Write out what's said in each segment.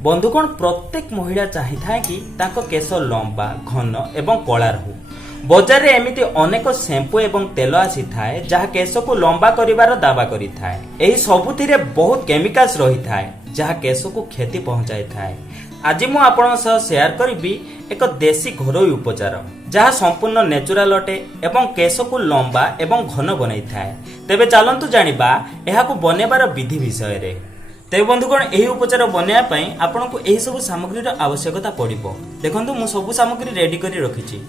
बंधुगण प्रत्येक महिला चाहिए कि ताको केश लंबा घन एवं कला रहू। बजार रे एमिति अनेक शैम्पू एवं तेल आसी थाए जहाँ केश को लंबा करिवार दावा करि थाए। एही सबुथिरे बहुत केमिकल्स रही थाए जहाँ केश को क्षति पहुंचाई थाए। आज मु आपन सह शेयर करिबी एक देसी घरोई उपचार जहाँ संपूर्ण नेचुरल अटे एवं केश को लंबा एवं घन बनई थाए। तेबे चलंतु जानिबा एहाकु बनेबार विधि विषय रे। तेज बंधुगण यही उपचार बनवाई आपको यही सब सामग्री आवश्यकता पड़ो। देखो मु सब सामग्री रेडी कर रखी।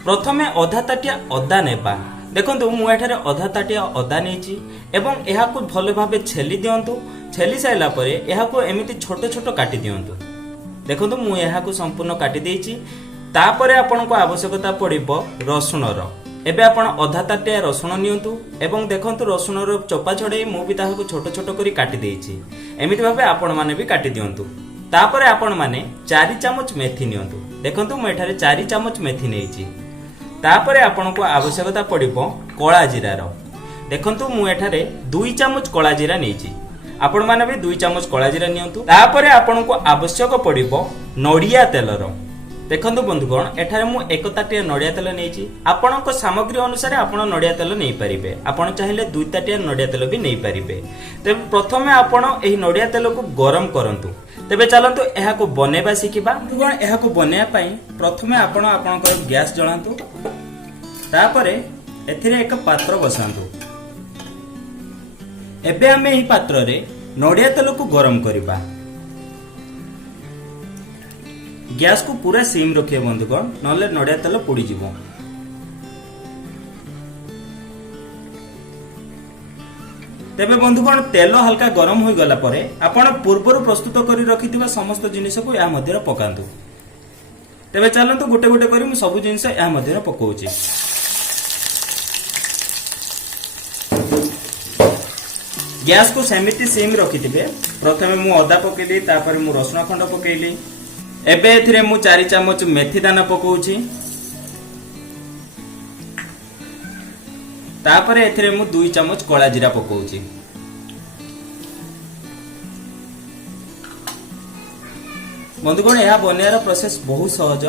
प्रथमे अधा ताटिया अदा नेबा। देखो मुझे अधा ताटिया अदा नहीं एवं यह भल भाव छेली दिंतु। छेली सारा पर यह एमती छोट छोट काटी दिंतु। देखो मुझे संपूर्ण काटी देछि। तापर आपको आवश्यकता पड़ो रसुणर। एबे आपण अधा ताटिया रसुण नियंतु एवं देखंतु रसुणर चोपा छड़े मु भी ताहाको छोट छोट करी काटी देछि। एमिति भाबे आपण माने भी काटी दियंतु। तापर आपण माने 4 चमच मेथी नियंतु। देखंतु मु एठारे 4 चमच मेथी नेछि। तापर आपनको आवश्यकता पड़िबो कला जीरार। देखंतु मु एठारे 2 चमच कला जीरा नेछि। आपण माने भी 2 चमच कला जीरा नियंतु। तापर आपनको आवश्यक पड़िबो नडिया तेलर। देखंतु बंधुगण एठारे मु 1 ताटिया नडिया तेल नेछि। आपणक सामग्री अनुसार आपण नडिया तेल नै परिबे। आपण चाहिले 2 ताटिया नडिया तेल भी नै परिबे। तबे प्रथमे आपण एही नडिया तेल को गरम करंतु। तबे चलंतु एहा को बनेबा सिखिबा। बंधुगण एहा को बनेया पई प्रथमे आपण आपणकर गैस जळांतु। तापरे एथिरे एक पात्र बसांतु। एबे हमें एही पात्र रे नडिया तेल को गरम करिबा। गैस को पूरा सिम रखिए बंधुगण, नले नडिया तेल पोड़ी जीवो। तेबे बंधुगण तेल हल्का गरम हो गला परे आपण पूर्वरु प्रस्तुत करी रखिथिबा समस्त जिनिस को या मध्यरे पकांतु। तेबे चलंतु गोटे गोटे करी मु सब जिनिस या मध्यरे पकाउची। गैस को सेमिति सिम रखिथिबे। प्रथमे मु अदा पकेली, तापर मु रसुण खंड पकेली। एबे एथिरे मु 4 चमच मेथी दाना पकाउची। तापर एथिरे मु 2 चमच कला जीरा पकाउची। बंधुगण यह बनयार प्रोसेस बहुत सहज।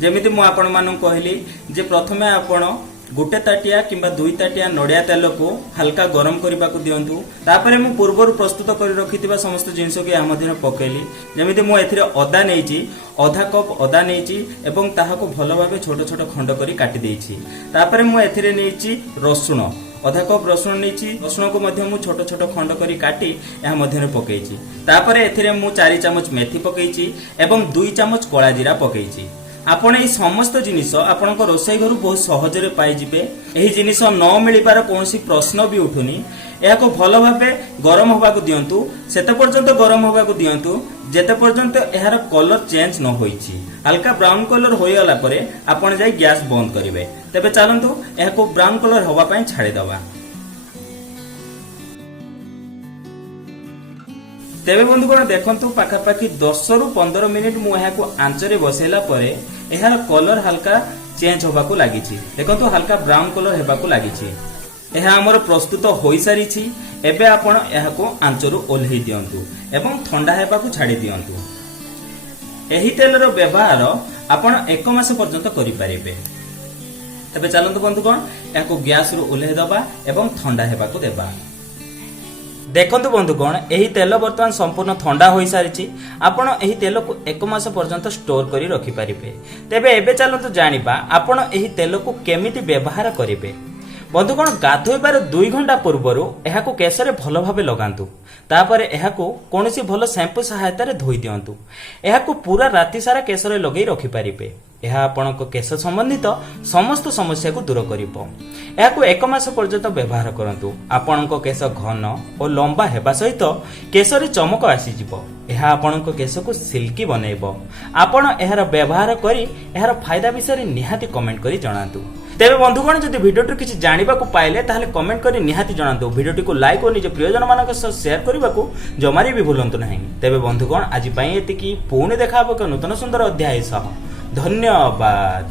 जेमिति मु आपण मानु कहली जे प्रथमे आपण गोटे ताटिया किंबा 2 ताटिया नडिया तेल को हल्का गरम करबा को दियंतु। तापर मु पूर्वरु प्रस्तुत कर रखिथिबा समस्त जिंस को या मध्यरे पकेली। जेमिति मु एथिरे अदा नेछि, आधा कप अदा नेछि एवं ताहाको भलो भाबे छोट छोट खंड करी काटी देछि। तापर मु एथिरे नेछि रसुण, आधा कप रसुण नेछि। रसुण को मध्य मु छोट छोट खंड करी काटी या मध्यरे पकेछि। तापर एथिरे मु 4 चमच मेथी पकेछि एवं 2 चमच कला जीरा पकेछि। आपण এই समस्त जिनिस आपनक रोसई घर बहुत सहज रे पाई जिबे। एही जिनिस न मिलिबार कोनोसी प्रश्न भी उठुनी। याको भलो भाबे गरम होबा को दियंतु। सेते पर्यंत गरम होबा को दियंतु जेते पर्यंत एहार कलर चेंज न होईछि। हल्का ब्राउन कलर होई गला परे आपण जाई गैस बंद करिवे। तबे चलंतु एहाको ब्राउन कलर होबा पई छाडी दबा। तेबे बंधुगण देखंतु पाखापाखि 10 रु 15 मिनिट मु एहाको आंचरे बसेला परे एहार कलर हल्का चेंज होबा को लागिछि। देखंतु हल्का ब्राउन कलर हेबा को लागिछि। एहा हमर प्रस्तुत होई सारिछि। एबे आपण एहाको आंचरु ओल्हेई दियंतु एवं ठंडा हेबा को छाडी दियंतु। एही तेलर व्यवहार आपण 1 मास पर्यंत करि परिबे। तबे चलंतु बंधुगण एहाको गैस रु ओल्हेई दबा एवं ठंडा हेबा को देबा। देखंतु बंधुगण एही तेल वर्तमान संपूर्ण ठंडा होई सारिछि। आपण एही तेल को 1 मास पर्यंत स्टोर करी रखि परिबे। तेबे एबे चलंतु जानिबा आपण एही तेल को केमिति व्यवहार करिवे। बंधुगण गाधोइबार 2 घंटा पूर्वरु एहाको केसरे भलो भाबे लगांतु। तापरे एहाको कोनोसी भलो शैम्पू सहायता रे धोई दियंतु। एहाको पूरा राति सारा केसरे लगेई रखि परिबे। यह आपनको केश संबंधित समस्त समस्या को दूर करिवो। एहाको 1 मास पर्यंत व्यवहार करंतु। आपनको केश घन और लंबा हेबा सहित केशरे चमक आसी जिवो। यह आपनको केश को सिल्की बनैबो। आपण एहार व्यवहार करी एहार फायदा विषय निहाती कमेंट करी जणांतु। तेबे बंधुगण जदि भिडियोटी किछि जानिबा को पाइले ताहले कमेंट करी निहाती जणांतु। भिडियोटी को लाइक और निज प्रियजन मानक सह शेयर करबा को जमारी भी भूलंतु नाही। तेबे बंधुगण आज पई एतिकी पुणे देखाबो के नूतन सुंदर अध्याय सह। धन्यवाद।